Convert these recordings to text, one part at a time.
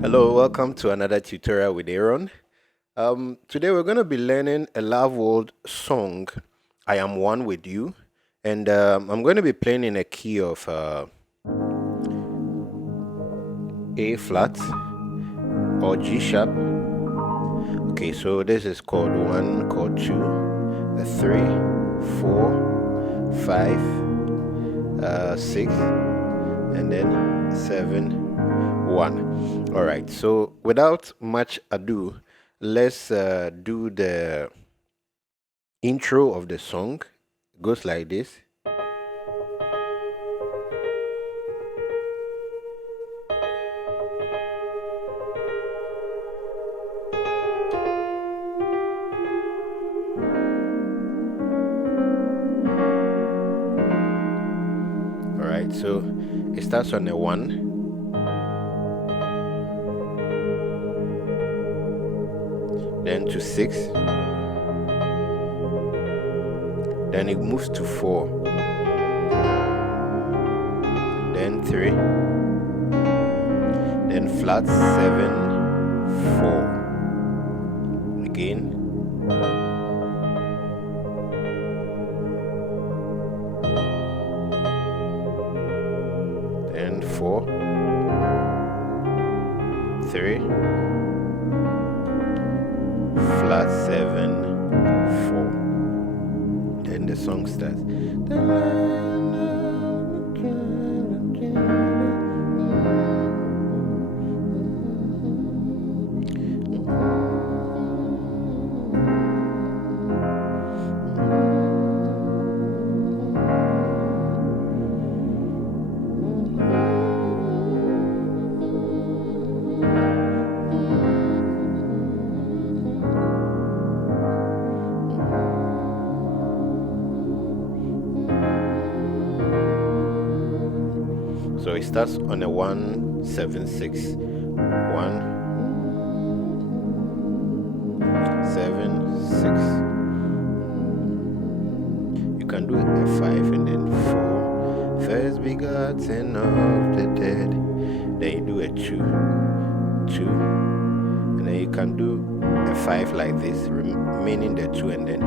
Hello, welcome to another tutorial with Aaron. Today we're going to be learning a Loveworld song, I Am One With You, and I'm going to be playing in a key of A flat or G sharp. Okay, so this is chord 1, chord 2, 3, 4, 5, 6, and then 7, 1. All right, so without much ado, let's do the intro of the song. It goes like this. All right, so it starts on a 1, then to 6, then it moves to 4, then 3, then flat 7, 4, again, then 4, 3, flat 7, 4. Then the song starts. So it starts on a 1, 7, 6, 1, 7, 6. You can do a 5 and then 4. First begotten of the dead. Then you do a 2, 2, and then you can do a 5 like this, remaining the 2, and then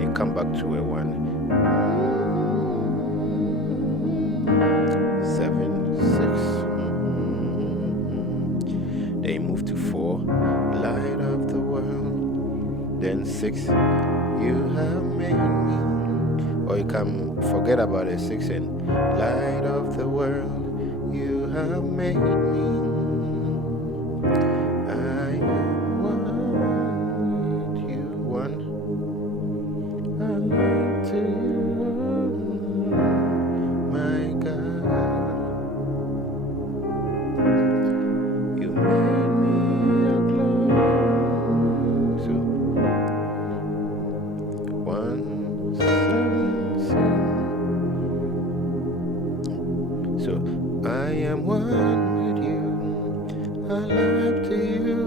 you come back to a 1. 7, 6. Then you move to 4, light of the world. Then 6, you have made me. Or you can forget about a 6 and light of the world, you have made me. I am one with you, one. I love to you, my God. You made me your glory. So 1, 7, 7. So I am one with you. I love to you,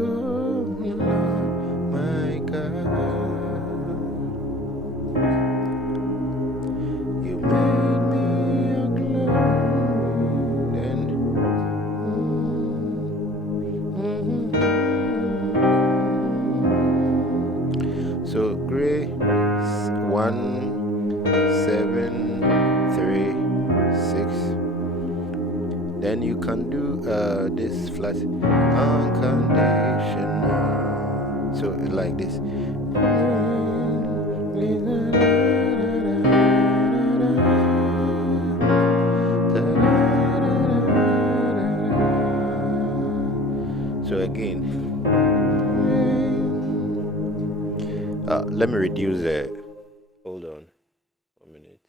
my God. You made me your glory. Then so grace 1, 7, 3, 6. Then you can do this flat unconditional. So like this. So again, let me reduce it. Hold on 1 minute.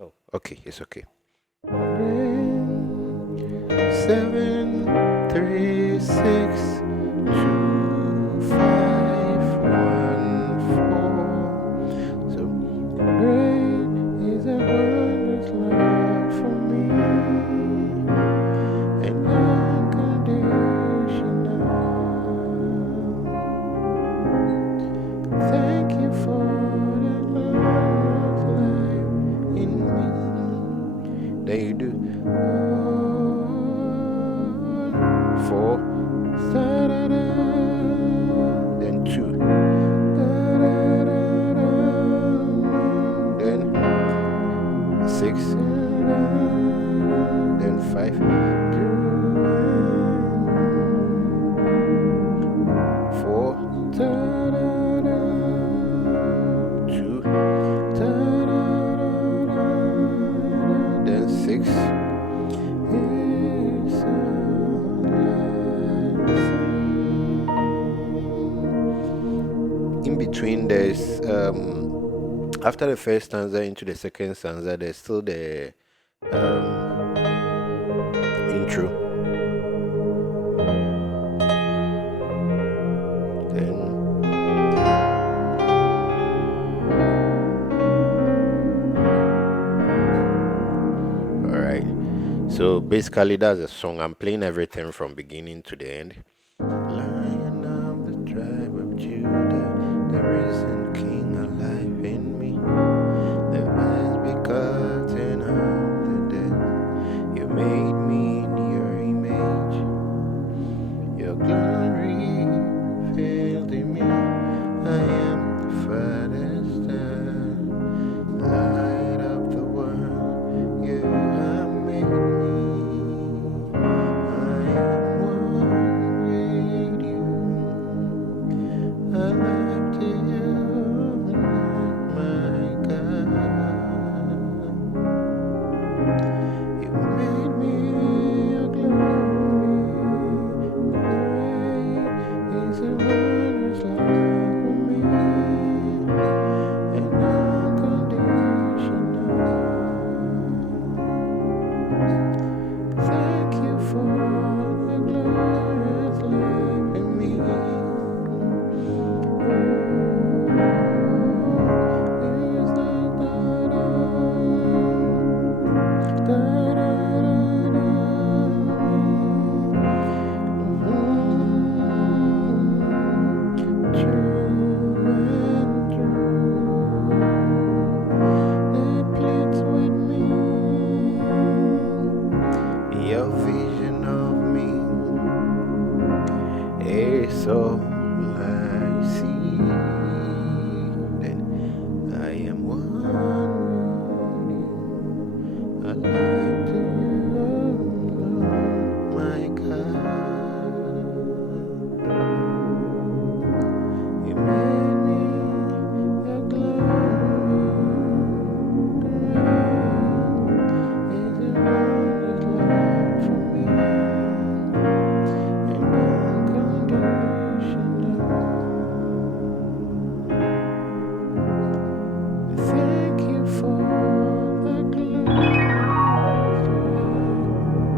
Oh, okay, it's okay. 7, 3, 6, 2, 5, 1, 4. So great is a wondrous love for me, and unconditional. Thank you for the love of life in me. Then you do. Oh, 4, then 2, then 6, then 5, 4, 2, then 6. In between, there's after the first stanza into the second stanza, there's still the intro. Then all right. So basically, that's a song. I'm playing everything from beginning to the end. Lion of the tribe of Judah, the risen King alive in me, the vast begotten of the dead. You made me in your image, your glory revealed in me. I am the Father's child, light of the world. You have made me. I am one with you. Alive to you, my God. You made me your glory. Great is your wondrous love for me, and unconditional. Thank you for the glorious life in me. Is the true and true that pleads with me. Your vision of me is all I see. Then I am one with you. I like to you, my God. You made me your glory. Great is your wondrous love for me, and unconditional. Thank you for the glorious life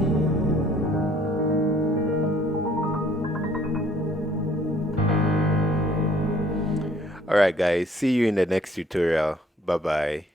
in All right, guys. See you in the next tutorial. Bye bye.